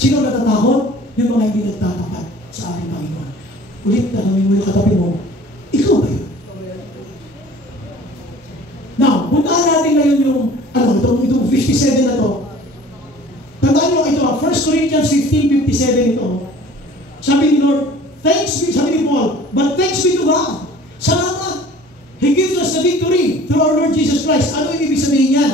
Sino natatakot? Yung mga hindi nagtatapat sa ating Panginoon. Ulit na kami mo yung katabi mo, ikaw ba yun? Now, puntaan natin ngayon yung, itong 57 na to. Tandaan nyo ito, 1 Corinthians 15:57 ito. Sabi ni Lord, sabi ni Paul, but thanks be to God. Salamat. He gives us the victory through our Lord Jesus Christ. Ano yung ibig sabihin yan?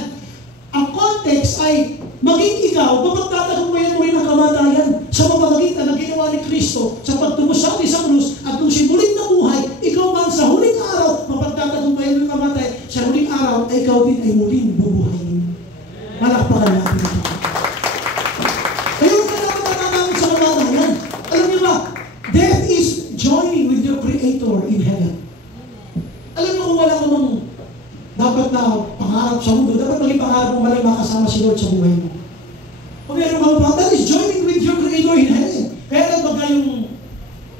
Ang context ay, maging ikaw, mapagtatagumpayan mo rin ang kamatayan sa pamamagitan ng ginawa ni Kristo sa pagtubos sa isang krus at nung simuling na buhay, ikaw man sa huling araw, mapagtatagumpayan ng kamatayan, sa huling araw, ay ikaw din ay muling bubuhayin. Malakpakan natin ito. Kaya huwag ka naman natatakot sa kamatayan. Alam niyo ba, death is joining with your Creator in heaven. Alam mo kung wala ka mong dapat na pangarap sa mundo, dapat maging pangarap mo maling makasama si Lord sa buhay mo. Kung meron ka mong that is joining with your Creator in heaven. Kaya lang baga yung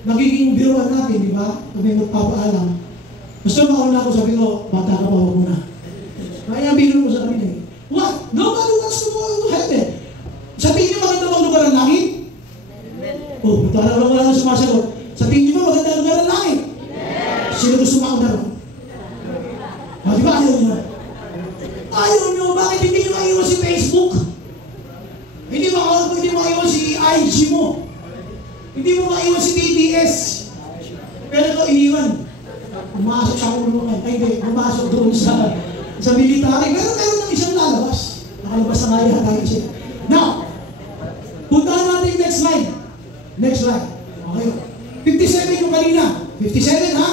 nagiging biruan natin, di ba? Kung may magpapaalam. Gusto mauna ako, sabi ko, bata ka pa, huwag mo na. Kaya biro mo sa kanila eh. What? Nobody wants to go to heaven. Sa tingin niyo maganda bang lugar ang langit? Oh, ito na lang wala na sumasagot. Sa tingin niyo ba maganda lugar ang langit? Sino gusto mauna ron? Di ba ayaw nyo? Ayaw nyo, bakit hindi nyo maiwan si Facebook? Hindi mo maiwan si IG mo. Hindi mo maiwan si BTS. Pero ito iniwan. Pumasok sa ulo mo. Ay hindi, pumasok doon sa military. Pero meron ng isang lalabas. Nakalabas na nga yata tayo siya. Now, puntahan natin next slide. Next slide. Okay. 57 yung kanina. 57 ha?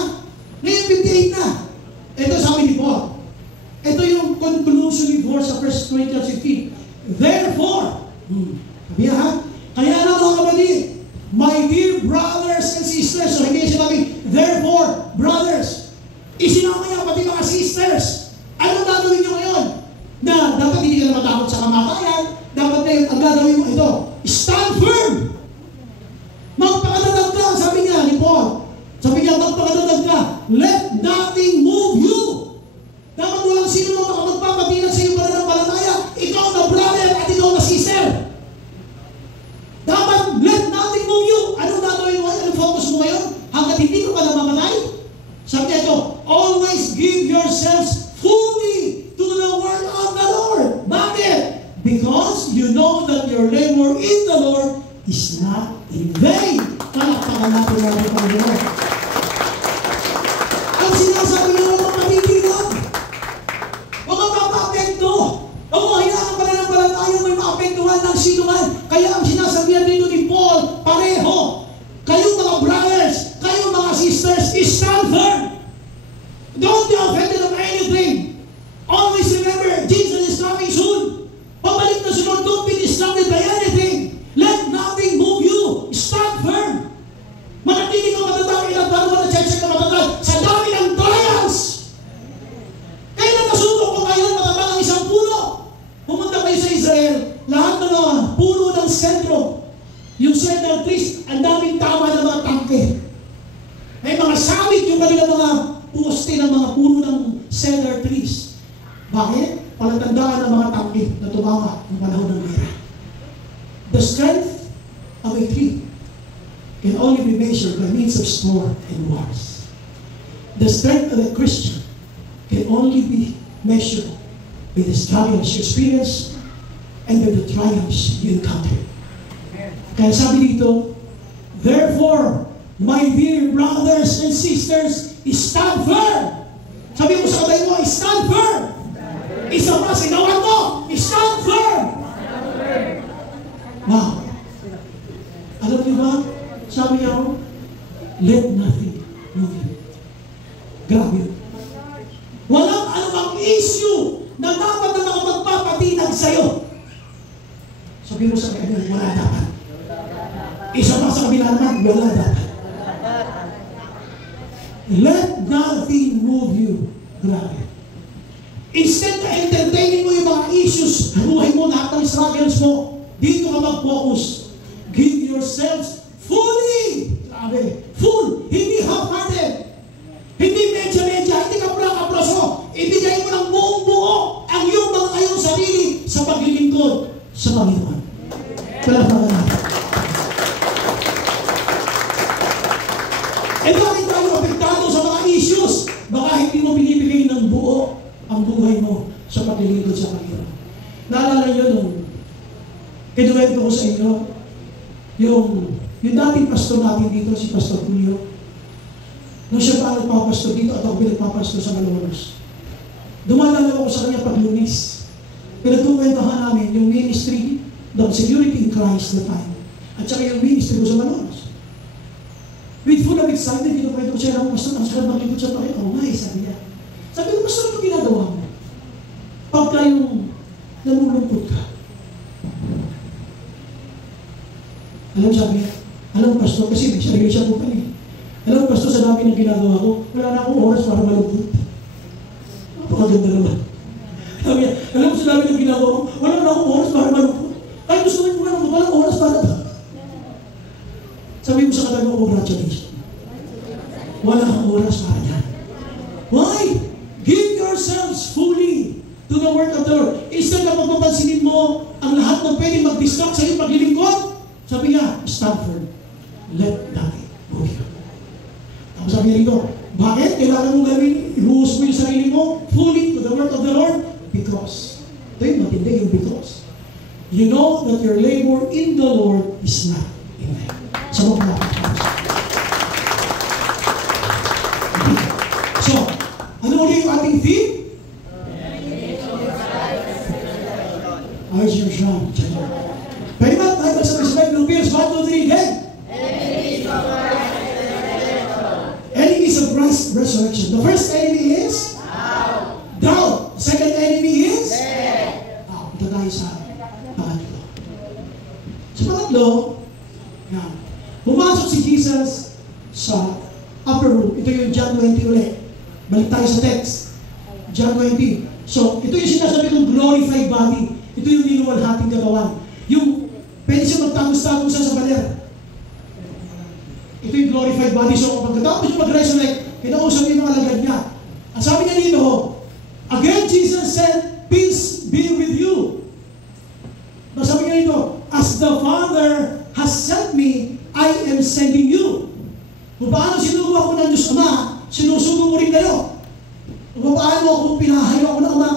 Ngayon 58 na. Ito sabi ni Paul. Ito yung conclusion ni Paul sa 1 Corinthians 15. Therefore, sabi ha? Kaya na mga kapatid, my dear brothers and sisters, so hindi siya sabi, therefore, brothers, isinama niya pati mga sisters. Anong gagawin niyo ngayon? Na dapat hindi ka na matakot sa kamatayan, dapat na yun, ang gagawin mo ito, stand firm. Magpakatatag ka, sabi niya ni Paul. Sabi niya, magpakatatag ka, let nothing move you. Dapat walang sino magpapatinan sa iyong pananampalataya. Ikaw na brother at ikaw na sister. Dapat let nothing move you. Anong gagawin mo? Anong focus mo ngayon? Hanggat hindi ka pa namamatay? Sabi niya ito, always give yourselves fully to the word of the Lord. Bakit? Because you know that your labor in the Lord is not in vain. Palakpakan natin natin ang Lord. Ang sinasabi niyo, huwag matitinag. Huwag magpapapekto. Huwag mo hinaan pa na ng palataya, may maapektuhan ng sinuman. Kaya ang sinasabihan dito ni Paul, pareho. Kayo mga brothers, kayo mga sisters, stand firm. Don't be offended of anything. Always remember, Jesus is coming soon. Pabalik na si Lord, don't be distracted by anything. Let nothing move you. Stand firm. Manatili ka matatag, ilang taon mo na-check ka matatag sa dami ng trials. Kailan nasubok ko ngayon matatag ang isang puno? Pumunta kayo sa Israel, lahat ng mga puno ng sentro, yung cedar trees, ang daming tama ng mga tangke. May mga sawit yung kanilang mga poste ng mga puno ng cedar trees. Bakit? Palatandaan ng mga tangke na tumama ng panahon ng gera. The strength of a tree can only be measured by means of sword and wars. The strength of a Christian can only be measured by the struggles you experience and by the triumphs you encounter. Kaya sabi dito, therefore, my dear brothers and sisters, stand firm. Sabi mo sa katay mo, stand firm. Isa pa, sinawan mo, stand firm. Now, alam niyo ba, sabi niya, let nothing move you. Grabe. Walang anumang issue na dapat na magpapatinag sa'yo. Sabi mo sa kanya, wala dapat. Isa pa sa kabila naman, wala dapat. Let nothing move you. Grabe. Instead na entertaining mo yung mga issues sa buhay mo, lahat ng struggles mo, dito ka mag-focus. Give yourselves fully. Grabe. Full. Hindi half-hearted. Hindi medya-medya. Hindi ka pula-kapraso. Ibigay mo ng buong buo ang iyong mga ayong sarili sa paglilingkod sa Panginoon. Palapagan natin. E bakit tayo apektado sa mga issues? Baka hindi mo binibigay ng buo ang buhay mo sa paglilingkod sa Panginoon. Naalala nyo nung kinuwento ko sa inyo, yung dating pastor natin dito, si Pastor Julio, nung siya pa nagpapastor dito at ako pinagpapastor sa Malolos. Dumadala ako sa kanya pag Lunes. Pinagkukwentohan namin yung ministry, the security in Christ the time, at saka yung ministry ko sa Malolos. With full of excitement, kinukwento ko siya ng pastor, ang sarap maglingkod sa Panginoon. Oo nga, sabi niya. Sabi ko, pastor, ano ginagawa mo? Pagka yung nalulungkot ka. Alam, sabi niya, alam, pastor, kasi may sarili siya po pa niya. Alam, pastor, sa dami ng ginagawa ko, wala na akong oras para malungkot. Napakaganda naman. Sabi niya, alam, sa dami ng ginagawa ko, wala na akong oras para malungkot. Ay, gusto ko yung walang oras para ba? Sabi mo sa katabi mo, congratulations. Wala kang oras para yan. Why? Give yourselves fully to the work of the Lord. Instead na pagpapansinin mo ang lahat ng pwede mag-distract sa iyong paglilingkod, sabi niya, stand firm. Let nothing move you. Tapos sabi niya rito, bakit? Kailangan mong gawin, ibuhos mo yung sarili mo fully to the work of the Lord? Because. Ito yung matindi yung because. You know that your labor in the Lord is not in vain. Sa mga So, ano ulit yung ating theme? Eyes your shine. Pwede ba tayo magsabay-sabay ng Philippians 1, 2, 3 again? Enemies of Christ's resurrection. The first enemy is? Doubt. The second enemy is? Punta tayo sa pangatlo. Sa pangatlo, yan. Pumasok si Jesus sa upper room. Ito yung John 20 ulit. Balik tayo sa text. John 20. So, ito yung sinasabi ng glorified body. Ito yung niluwalhating katawan. Yung pwede siya magtagos-tagos sa baler. Ito yung glorified body. So, kapag katapos yung mag-resurrect, kinausap yung mga lagad niya. Ang sabi niya dito, again, Jesus said, peace be with you. Ang sabi niya dito, as the Father has sent me, I am sending you. Kung paano sinugo ako ng Diyos Ama, sinusugo mo rin kayo. Kung paano ako pinahayo ako ng Ama,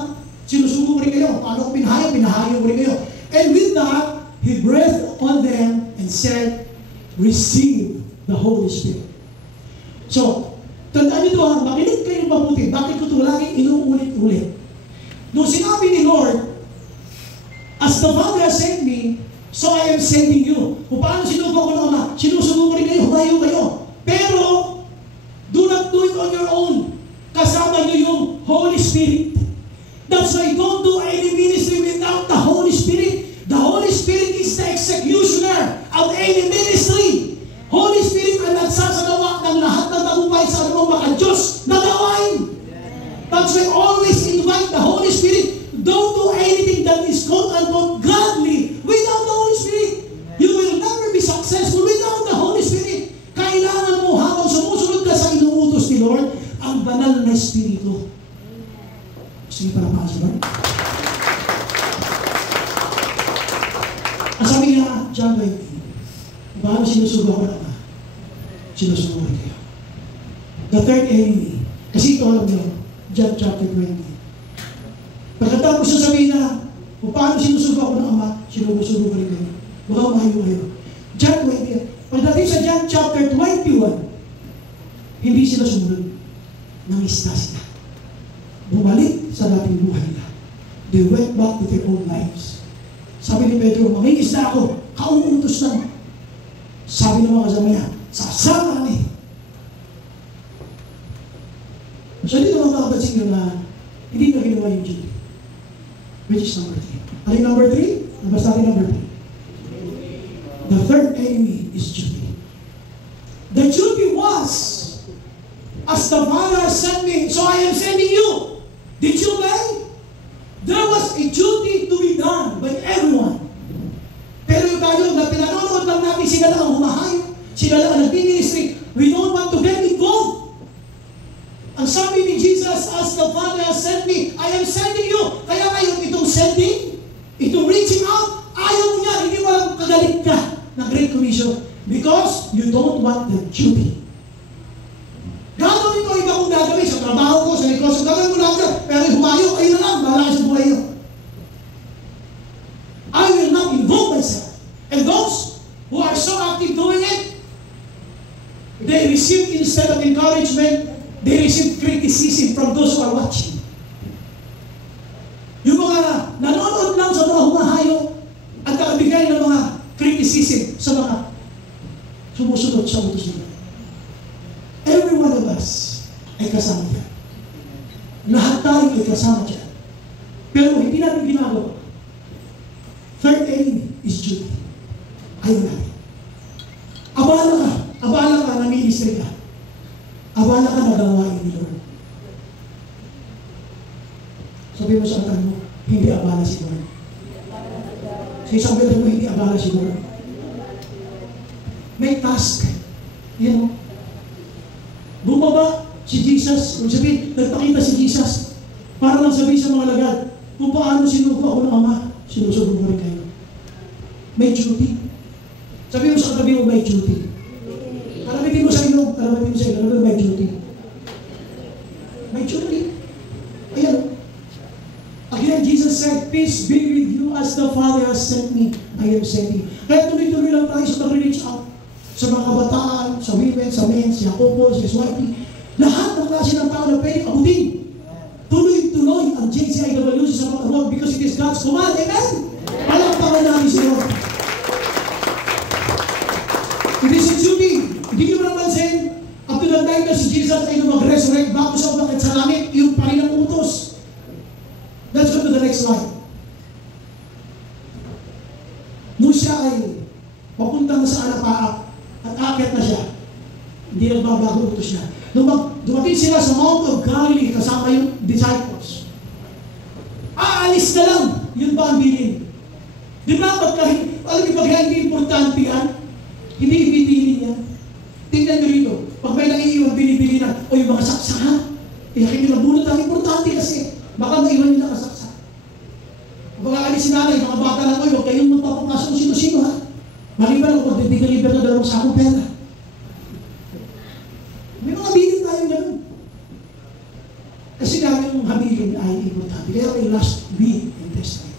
sinusugo mo rin kayo. Paano ako pinahayo mo rin kayo. And with that, He breathed on them and said, receive the Holy Spirit. So, tandaan nyo ito, makinig kayo mabuti. Bakit ko ito laging inuulit-ulit? Nung sinabi ni Lord, as the Father has sent me, so I am sending you. Kung paano sinugo ko ng Ama, sinusugo mo rin kayo, humayo kayo. Pero, do not do it on your own. Kasama nyo yung Holy Spirit. That's why don't do any ministry without the Holy Spirit. The Holy Spirit is the executioner of any ministry. Holy Spirit ang nagsasagawa ng lahat ng tagumpay sa anumang maka-Diyos na gawain. That's why always invite the Holy Spirit. Don't do anything that is quote-unquote godly without the Holy Spirit. You will never be successful without the Holy Spirit. Kailangan mo habang sumusunod ka sa inuutos ni Lord, ang banal na Espiritu. Sige para pa sa Lord. Ang sabi nga, John 20, paano sinusugo ako na? Sinusugo rin kayo. The third enemy, kasi ito alam nyo, John chapter 20. Pagkatapos sasabihin na, kung paano sinusugo ako ng Ama, sinusugo rin kayo. Baka umayo kayo. John 20. Pagdating sa John chapter 21, hindi sila sumunod. Nangista sila. Bumalik sa dating buhay nila. They went back to their own lives. Sabi ni Pedro, mangingisda ako, kauutos lang. Sabi ng mga kasama niya, sasama kami. So dito makakapansin nyo na hindi na ginawa yung duty. Which is number 3. Ano yung number 3? Nabas natin number 3. The third enemy is duty. The duty was, as the Father sent me, so I am sending you. Did you obey? There was a duty to be done by everyone. Pero yung tayo na pinanonood lang natin, sila lang ang humahayop, sila lang ang nag-ministry. We don't want to get involved. Ang sabi ni Jesus, as the Father has sent me, I am sending you. Kaya ngayon itong sending, itong reaching out, ayaw mo niya, hindi mo lang kagalit ka ng Great Commission because you don't want the duty. Gagawin ko iba kong gagawin sa trabaho ko, sa negosyo, gagawin mo lang yan, pero humayo, kayo na lang, bahala ka sa buhay nyo. I will not involve myself. And those who are so active doing it, they receive, instead of encouragement, they receive criticism from those who are watching. Yung mga nanonood lang sa mga humahayo at nakabigay ng mga criticism sa mga sumusunod sa utos nila. Every one of us ay kasama dyan. Lahat tayo ay kasama dyan. Pero hindi natin ginagawa. Third enemy is duty. Ayaw natin. Abala ka na ministry ka. Abala ka na gawain ni Lord. Sabi mo sa katan mo, hindi abala si Lord. Sa isang beto mo, hindi abala si Lord. May task. You know, bumaba si Jesus, kung sabihin, nagpakita si Jesus, para lang sabihin sa mga lagad, kung paano sinugo ako ng Ama, sinusugo mo rin kayo. May duty. Sabi mo sa katabi mo, may duty. Kalamitin mo sa ilong, may duty. May duty. Ayan. Again, Jesus said, peace be with you as the Father has sent me, I am sending. Kaya tuloy-tuloy lang tayo sa pag-reach out. Sa mga kabataan, sa women, sa men, sa couple, sa SYP, lahat ng klase ng tao na pwede abutin. Tuloy-tuloy ang JCIWC sa mga world because it is God's command. Amen? Palakpakan namin si Lord. It is a duty. Hindi nyo naman saying, up to the time na si Jesus ay mag-resurrect bago sa umakit sa langit, yung pa rin ang utos. Let's go to the next slide. Nung siya ay papunta na sa alapaap, at akit na siya, hindi nagbabago utos niya. Dumating sila sa Mount of Galilee kasama yung disciples. Aalis na lang, yun ba ang bilin? Di ba, alam niyo, pag hindi importante yan, hindi ibibili niya. Tingnan niyo rito, pag may naiiwan, binibili na, o yung mga saksahan, hindi nabunot ang importante kasi, baka maiwan nila kasaksa. Pag aalis si nanay, mga bata lang, huwag kayong magpapapasok sino-sino ha. Maliban ako, pag-deliver na dalawang sakong pera. May mga bilin tayo gano'n. Kasi dahil yung habilin ay importante. Kaya may last will and testament.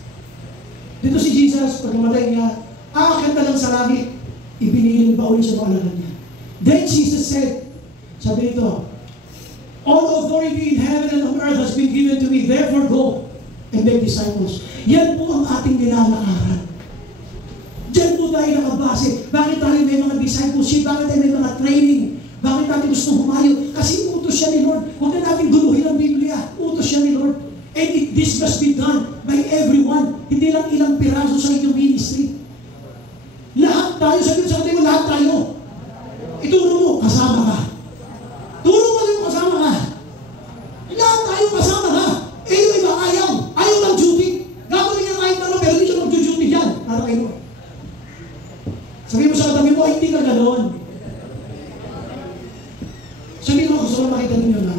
Dito si Jesus, pag namatay niya, aakit na lang sa langit, ibinilin pa ulit sa mga alalan niya. Then Jesus said, sabi nito, all authority in heaven and on earth has been given to me, therefore go and make disciples. Yan po ang ating nilalakaran. Diyan po tayo nakabase. Bakit tayo may mga discipleship? Bakit tayo may mga training? Bakit natin gusto humayo? Kasi utos siya ni Lord. Huwag na natin guluhin ang Biblia. Utos siya ni Lord. And this must be done by everyone. Hindi lang ilang piraso sa inyong ministry. Lahat tayo, sabihin sa atin mo, lahat tayo. Ituro mo, kasama ka. Turo mo yung kasama ka. Lahat tayo kasama ka. Eh yung iba ayaw. Ayaw ng duty. Gagawin niya kahit ano, pero hindi siya mag-duty dyan. Para kayo. Sabi mo sa katabi mo, hindi ka gano'n. Sabi mo, gusto ko makita ninyo na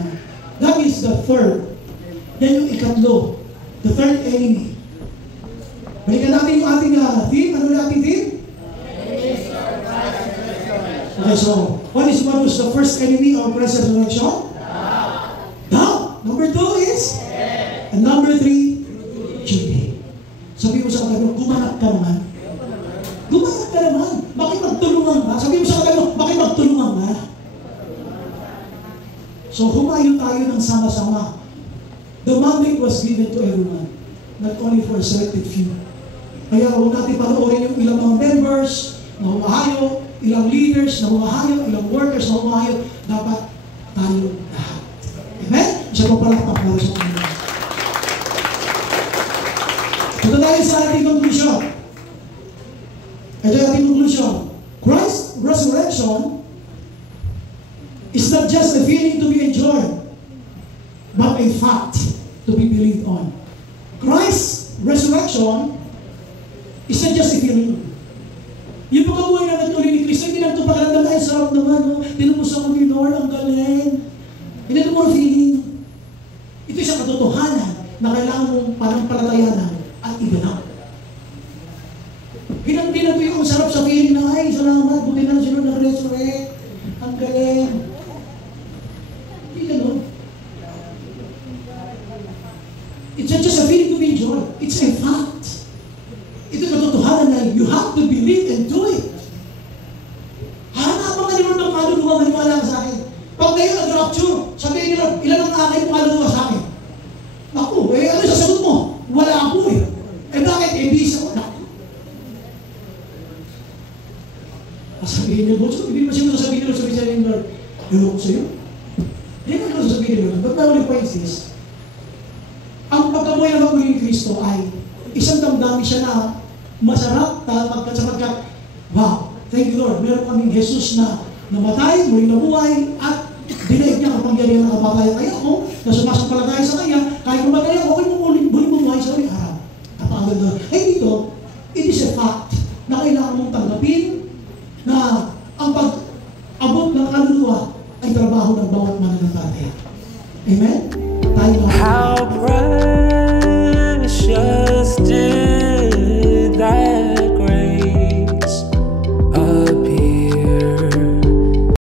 that is the third. Yan yung ikatlo. The third enemy. Balikan natin yung ating theme. Ano yung ating theme? Okay, so, what was the first enemy of Christ's resurrection? Doubt. Number 2 is? And number 3, duty. Sabi mo sa katabi mo, gumanap ka naman. Gumanap ka naman. Bakit magtulungan ka? Sabi mo sa kanila, bakit magtulungan ka? So, humayo tayo ng sama-sama. The mandate was given to everyone, not only for a selected few. Kaya huwag natin panoorin yung ilang mga members na humahayo, ilang leaders na humahayo, ilang workers na humahayo. Dapat tayo lahat. Amen? Siya po pala kapag sa kanila. Ito tayo sa ating conclusion. Ito yung ating conclusion. Christ's resurrection is not just a feeling to be enjoyed, but a fact to be believed on. Christ's resurrection is not just a feeling. Yung pagkabuhay na natuloy ni Kristo, hindi lang ito pakaramdam, ay sarap naman, no? Tinumusa ko ni Lord, ang galing. Hindi ito more feeling. Ito isang katotohanan na kailangan mong panampalatayanan at ibanaw. Hindi na ito yung sarap sa feeling na, ay salamat, buti na sila na-resurrect. Ang galing. Hindi ganun. It's not just a feeling to be enjoyed. It's a fact. Ito katotohanan na you have to believe and do it. Hanapan ka naman ng kaluluwa, maniwala ka sa akin. Pag kayo nag-rapture, sabihin nila, ilan ang akin kaluluwa sa akin? Naku, ano sasagot mo? Wala ako eh. Bakit? Bis ako. Naku. Sabihin niyo, hindi ba siya sasabihin nila, sabihin niya yung Lord, ewan ko sa'yo. Hindi ba naman sasabihin nila, but my only point is, ang pagkabuhay na magmuli ni Kristo ay isang damdamin siya na masarap sapagkat, wow, thank you Lord, meron kaming Jesus na namatay, muling nabuhay, at dinaig niya kapangyarihan ng kamatayan. Kaya ako, na sumasampalataya sa Kanya, kahit mamatay ako, okay muling bumuhay sa ulit araw. Kapagod na. Ay dito, it is a fact na kailangan mong tanggapin na ang pag-abot ng kaluluwa ay trabaho ng bawat mananampalataya. Amen? Tayo na. How bright